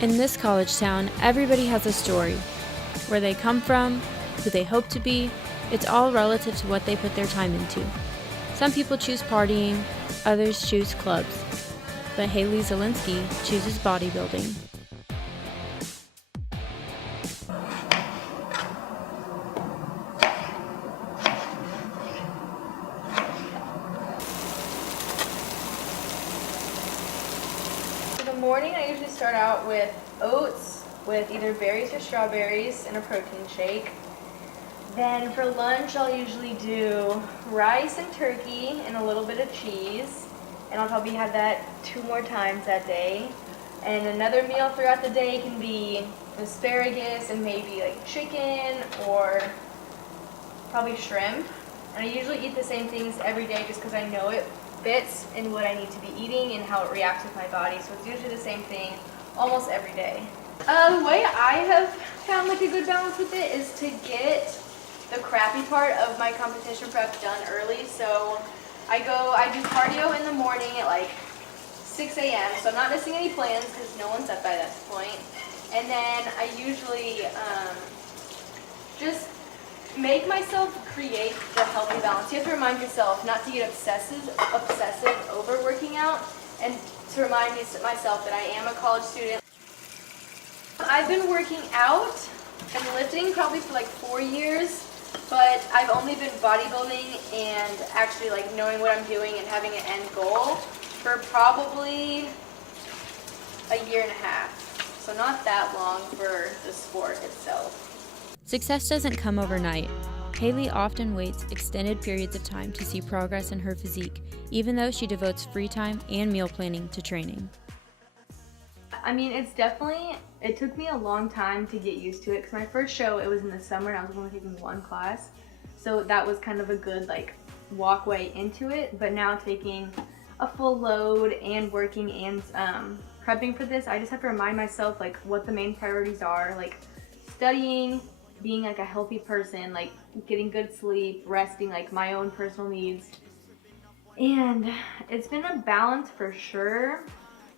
In this college town, everybody has a story. Where they come from, who they hope to be, it's all relative to what they put their time into. Some people choose partying, others choose clubs. But Haley Zielinski chooses bodybuilding. In the morning, I usually start out with oats with either berries or strawberries and a protein shake. Then for lunch, I'll usually do rice and turkey and a little bit of cheese. And I'll probably have that 2 more times that day. And another meal throughout the day can be asparagus and maybe like chicken or probably shrimp. And I usually eat the same things every day just because I know it fits in what I need to be eating and how it reacts with my body. So it's usually the same thing almost every day. The way I have found like a good balance with it is to get the crappy part of my competition prep done early. So I do cardio in the morning at like 6 a.m. So I'm not missing any plans because no one's up by that point. And then I usually just make myself create the healthy balance. You have to remind yourself not to get obsessive over working out, and to remind myself that I am a college student. I've been working out and lifting probably for like 4 years, but I've only been bodybuilding and actually like knowing what I'm doing and having an end goal for probably a year and a half. So not that long for the sport itself. Success doesn't come overnight. Haley often waits extended periods of time to see progress in her physique, even though she devotes free time and meal planning to training. I mean, it took me a long time to get used to it because my first show, it was in the summer and I was only taking 1 class. So that was kind of a good like walkway into it. But now taking a full load and working and prepping for this, I just have to remind myself like what the main priorities are, like studying, being like a healthy person, like getting good sleep, resting, like my own personal needs. And it's been a balance for sure.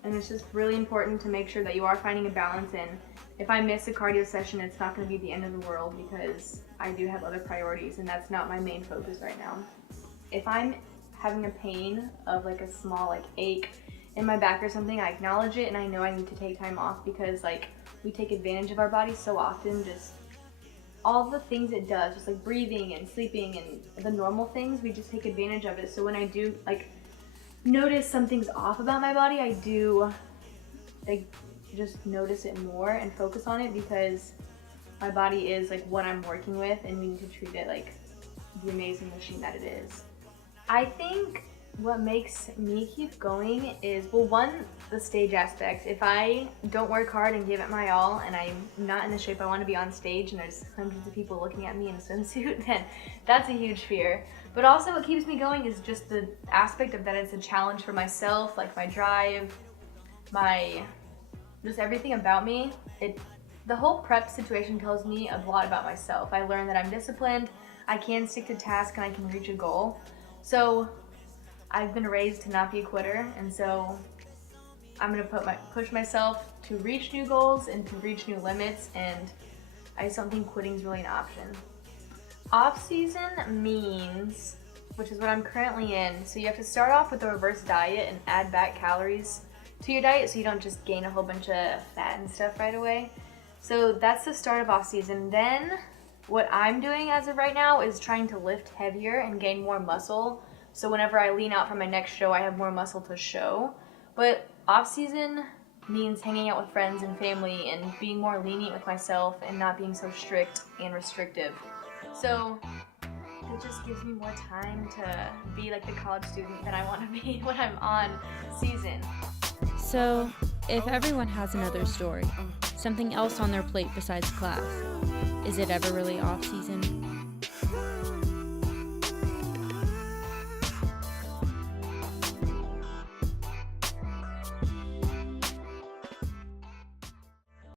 And it's just really important to make sure that you are finding a balance. And if I miss a cardio session, it's not going to be the end of the world because I do have other priorities and that's not my main focus right now. If I'm having a pain of like a small like ache in my back or something, I acknowledge it and I know I need to take time off because like we take advantage of our bodies so often, just all the things it does, just like breathing and sleeping and the normal things, we just take advantage of it. So when I do like notice something's off about my body, I do like just notice it more and focus on it because my body is like what I'm working with and we need to treat it like the amazing machine that it is. I think what makes me keep going is, well, one, the stage aspect. If I don't work hard and give it my all and I'm not in the shape I want to be on stage and there's hundreds of people looking at me in a swimsuit, then that's a huge fear. But also what keeps me going is just the aspect of that it's a challenge for myself, like my drive, just everything about me. The whole prep situation tells me a lot about myself. I learned that I'm disciplined, I can stick to tasks, and I can reach a goal. So I've been raised to not be a quitter, and so I'm gonna push myself to reach new goals and to reach new limits, and I just don't think quitting is really an option. Off-season means, which is what I'm currently in, so you have to start off with a reverse diet and add back calories to your diet so you don't just gain a whole bunch of fat and stuff right away. So that's the start of off-season. Then what I'm doing as of right now is trying to lift heavier and gain more muscle. So whenever I lean out for my next show, I have more muscle to show. But off-season means hanging out with friends and family and being more lenient with myself and not being so strict and restrictive. So it just gives me more time to be like the college student that I want to be when I'm on season. So, if everyone has another story, something else on their plate besides class, is it ever really off-season?